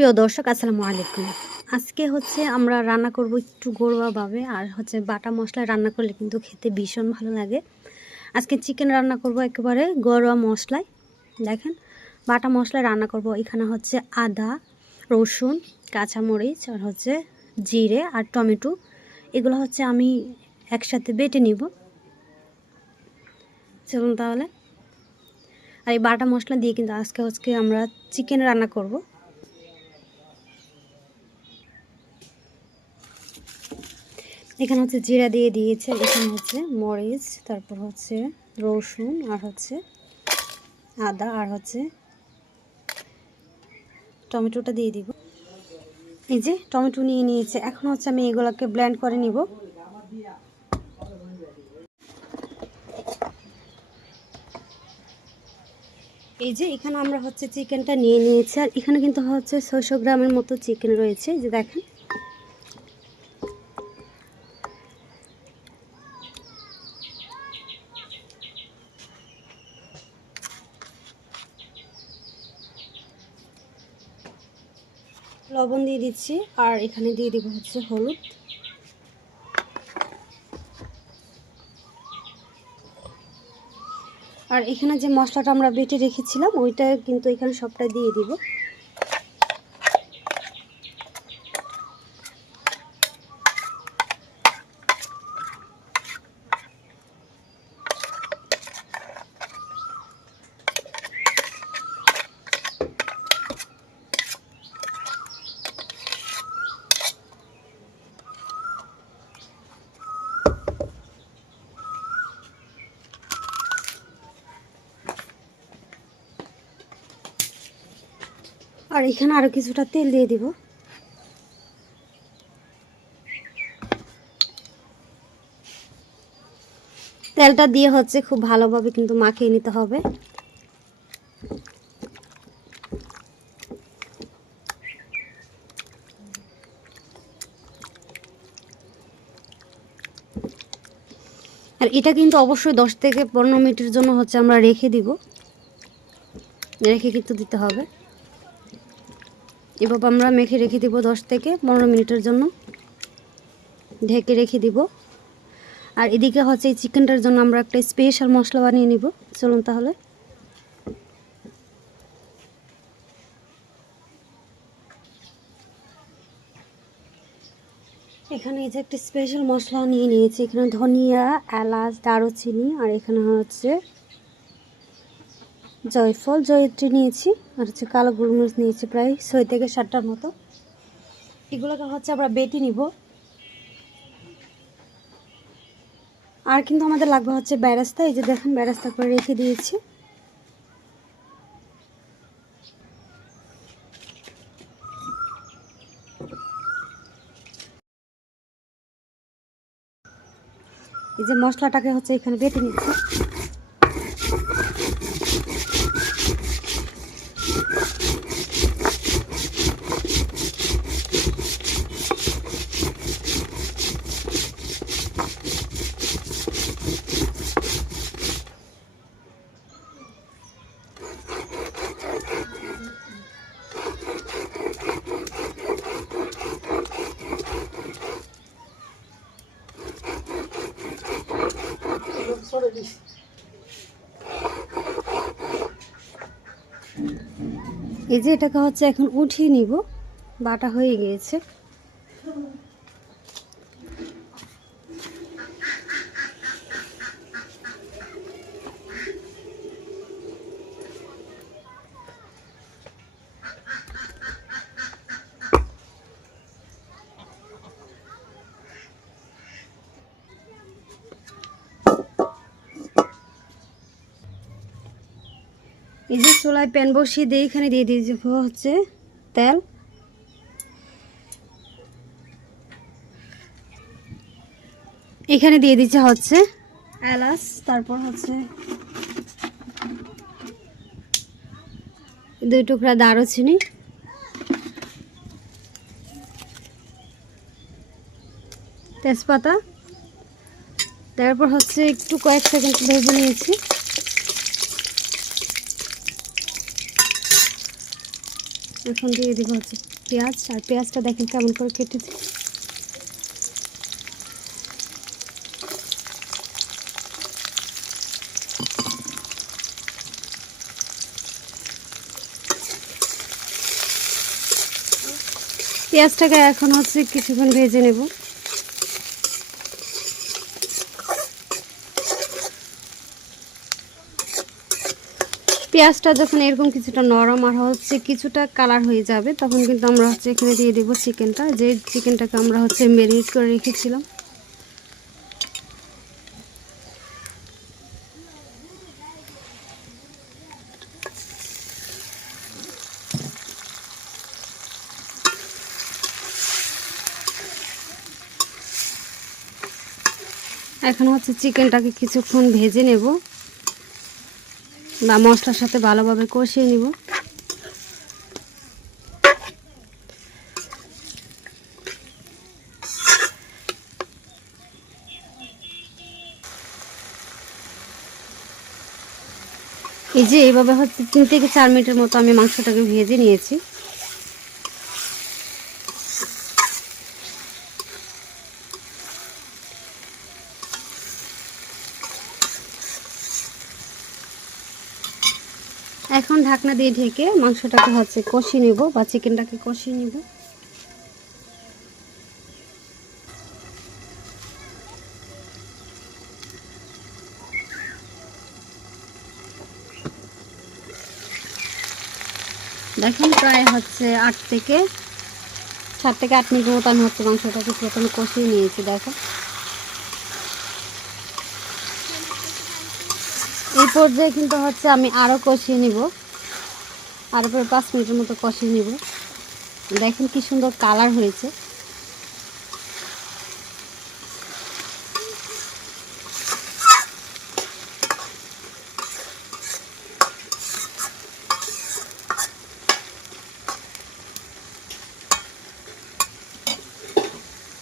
প্রিয় দর্শক আসসালামু আলাইকুম। আজকে আমরা রান্না করব একটু ঘরোয়াভাবে, আর বাটা মশলায় রান্না করলে কিন্তু খেতে ভীষণ ভালো লাগে। আজকে চিকেন রান্না করব একেবারে ঘরোয়া মশলায়। দেখেন, বাটা মশলায় রান্না করব। এখানে আদা, রসুন, কাঁচামরিচ আর জিরে আর টমেটো, এগুলো আমি একসাথে বেটে নিব। চলুন তাহলে। আর এই বাটা মশলা দিয়ে কিন্তু আজকে আমরা চিকেন রান্না করব। এখানে জিরা দিয়ে দিয়েছে, এখানে মরিচ, তারপর রসুন আর আদা আর টমেটোটা দিয়ে দিব। এই যে টমেটো নিয়ে নিয়েছে, এখন আমি এগুলোকে ব্লেন্ড করে নিব। এই যে এখানে আমরা চিকেনটা নিয়ে নিয়েছি, আর এখানে কিন্তু 600 গ্রামের মতো চিকেন রয়েছে। যে দেখেন, লবণ দিয়ে দিচ্ছি, আর এখানে দিয়ে দিব হলুদ। আর এখানে যে মশলাটা আমরা বেটে রেখেছিলাম ওইটা কিন্তু এখানে সবটা দিয়ে দিব। আর এখানে আরো কিছুটা তেল দিয়ে দিব। তেলটা দিয়ে খুব ভালোভাবে কিন্তু মাখিয়ে নিতে হবে। আর এটা কিন্তু অবশ্যই 10 থেকে 15 মিনিটের জন্য আমরা রেখে দিব। রেখে কিন্তু দিতে হবে। এভাবে আমরা মেখে রেখে দিব 10 থেকে 15 মিনিটের জন্য, ঢেকে রেখে দিব। আর এদিকে এই চিকেনটার জন্য আমরা একটা স্পেশাল মশলা বানিয়ে নিব। চলুন তাহলে। এখানে এই যে একটা স্পেশাল মশলা নিয়ে নিয়েছি। এখানে ধনিয়া, এলাচ, দারুচিনি, আর এখানে জয়ফল, জয়িত্রী নিয়েছি, আর কালো গোলমরিচ নিয়েছি প্রায় 6 থেকে 7টার মতো। এগুলোকে আমরা বেটে নিব। আর কিন্তু আমাদের লাগবে বেরেস্তা। এই যে দেখেন, বেরেস্তা করে রেখে দিয়েছি। এই যে মশলাটাকে এখানে বেটে নিচ্ছি। এই যে এটাকে এখন উঠিয়ে নিব। বাটা হয়ে গিয়েছে। এই যে চুলায় প্যান বসিয়ে দিয়ে এখানে দিয়ে দিয়েছি তেল। এখানে দিয়ে দিচ্ছে এলাচ, তারপর 2 টুকরা দারুচিনি, তেজপাতা, তারপর একটু কয়েক সেকেন্ড ভেজে নিয়েছি। এখন দিয়ে দিব হচ্ছে পেঁয়াজ, আর পেঁয়াজটা দেখেন কেমন করে কেটেছি। পেঁয়াজটাকে এখন হচ্ছে কিছুক্ষণ ভেজে নেব। পেঁয়াজটা যখন এরকম কিছুটা নরম আর হচ্ছে কিছুটা কালার হয়ে যাবে, তখন কিন্তু আমরা হচ্ছে এখানে দিয়ে দেবো চিকেনটা, যে চিকেনটাকে আমরা হচ্ছে ম্যারিনেট করে রেখেছিলাম। এখন হচ্ছে চিকেনটাকে কিছুক্ষণ ভেজে নেব বা মশলার সাথে ভালোভাবে কষিয়ে নিব। এই যে এইভাবে হচ্ছে 3 থেকে 4 মিনিটের মতো আমি মাংসটাকে ভেজে নিয়েছি। এখন ঢাকনা দিয়ে ঢেকে মাংসটাকে হচ্ছে কষিয়ে নেব বা চিকেনটাকে কষিয়ে নেব। দেখুন প্রায় হচ্ছে 7 থেকে 8 মিনিটের মতো আমি হচ্ছে মাংসটাকে প্রথমে কষিয়ে নিয়েছি। দেখো এই পর্যায়ে কিন্তু হচ্ছে আমি আরও কষিয়ে নিব, আর পরে 5 মিনিটের মতো কষিয়ে নিব। দেখেন কি সুন্দর কালার হয়েছে।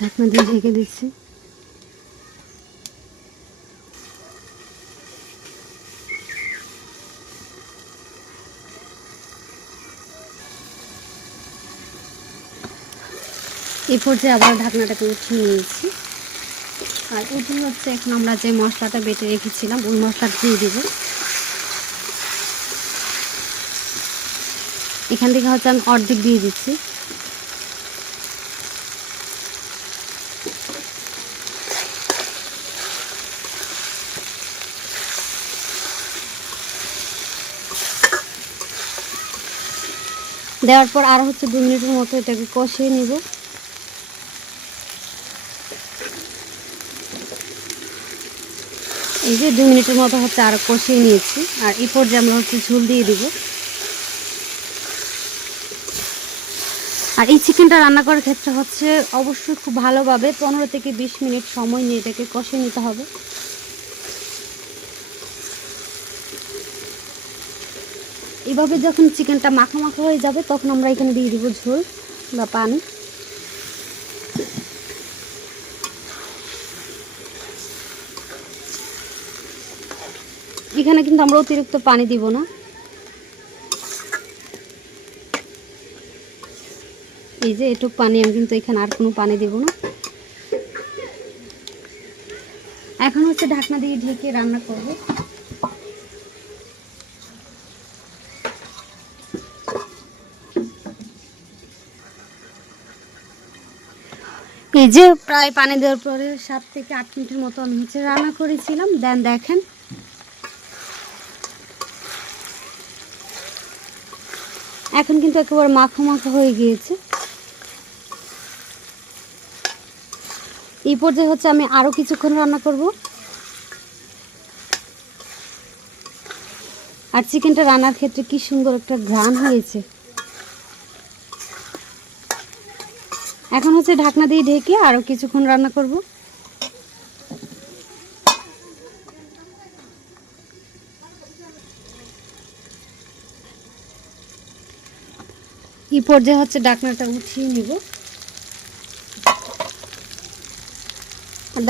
ঢাকনা দিয়ে ঢেকে দিচ্ছি। এই পর্যায়ে আবার ঢাকনাটাকে উঠিয়ে নিয়েছি, আর উঠিয়ে হচ্ছে এখন আমরা যে মশলাটা বেটে রেখেছিলাম ওই মশলাটা দিয়ে দিব। এখান থেকে হচ্ছে আমি অর্ধেক দিয়ে দিচ্ছি। দেওয়ার পর আর হচ্ছে 2 মিনিটের মতো এটাকে কষিয়ে নিব। এই যে 2 মিনিটের মতো হচ্ছে আরো কষিয়ে নিয়েছি, আর এই পর্যায়ে আমরা হচ্ছে ঝোল দিয়ে দিব। আর এই চিকেনটা রান্না করার ক্ষেত্রে হচ্ছে অবশ্যই খুব ভালোভাবে 15 থেকে 20 মিনিট সময় নিয়ে এটাকে কষিয়ে নিতে হবে। এইভাবে যখন চিকেনটা মাখা মাখা হয়ে যাবে তখন আমরা এখানে দিয়ে দিব ঝোল বা পানি। এখানে কিন্তু আমরা অতিরিক্ত পানি দিব না। এই যে এটুকু পানি, আমি কিন্তু এখানে আর কোনো পানি দিব না। এখন হচ্ছে ঢাকনা দিয়ে ঢেকে রান্না করব। এই যে প্রায় পানি দেওয়ার পরে 7 থেকে 8 মিনিটের মতো আমি হচ্ছে রান্না করেছিলাম। দেন দেখেন এখন কিন্তু একেবারে মাখা মাখা হয়ে গিয়েছে। এই পর্যায়ে হচ্ছে আমি আরো কিছুক্ষণ রান্না করব। আর চিকেনটা রান্নার ক্ষেত্রে কি সুন্দর একটা ঘ্রাণ হয়েছে। এখন হচ্ছে ঢাকনা দিয়ে ঢেকে আরো কিছুক্ষণ রান্না করব। এই পর্যায়ে হচ্ছে ঢাকনাটা উঠিয়ে নিব।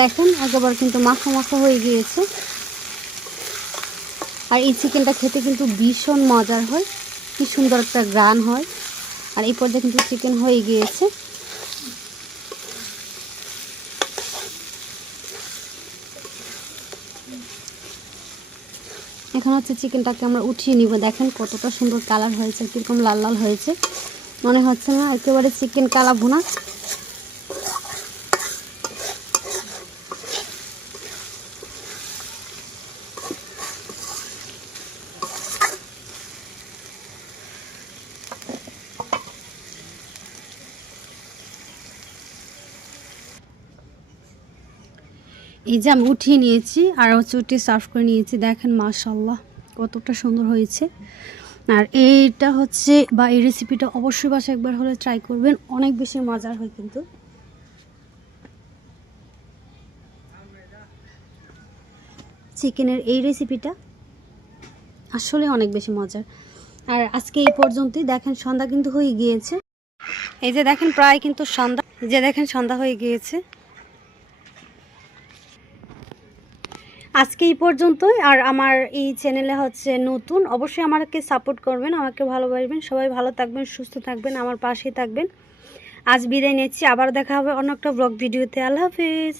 দেখেন একেবারে কিন্তু মাখা মাখা হয়ে গিয়েছে। আর এই চিকেনটা খেতে কিন্তু ভীষণ মজার হয়, কি সুন্দর একটা ঘ্রাণ হয়। আর এই পর্যায়ে কিন্তু চিকেন হয়ে গিয়েছে। এখন হচ্ছে চিকেনটাকে আমরা উঠিয়ে নিব। দেখেন কতটা সুন্দর কালার হয়েছে, কীরকম লাল লাল হয়েছে, মনে হচ্ছে না একেবারে চিকেন কালা ভুনা। এই যে আমি উঠিয়ে নিয়েছি আর হচ্ছে উঠিয়ে সার্ভ করে নিয়েছি। দেখেন মাশাআল্লাহ কতটা সুন্দর হয়েছে। আর এইটা হচ্ছে বা এই রেসিপিটা অবশ্যই বাসায় একবার হলে ট্রাই করবেন, অনেক বেশি মজার হয় কিন্তু। চিকেনের এই রেসিপিটা আসলে অনেক বেশি মজার। আর আজকে এই পর্যন্তই। দেখেন সন্ধ্যা কিন্তু হয়ে গিয়েছে। এই যে দেখেন প্রায় কিন্তু সন্ধ্যা, যে দেখেন সন্ধ্যা হয়ে গিয়েছে। আজকে এই পর্যন্তই। আর আমার এই চ্যানেলে হচ্ছে নতুন, অবশ্যই আমাকে সাপোর্ট করবেন, আমাকে ভালোবাসবেন। সবাই ভালো থাকবেন, সুস্থ থাকবেন, আমার পাশেই থাকবেন। আজ বিদায় নিচ্ছি, আবার দেখা হবে অন্য একটা ব্লগ ভিডিওতে। আল্লাহ হাফিজ।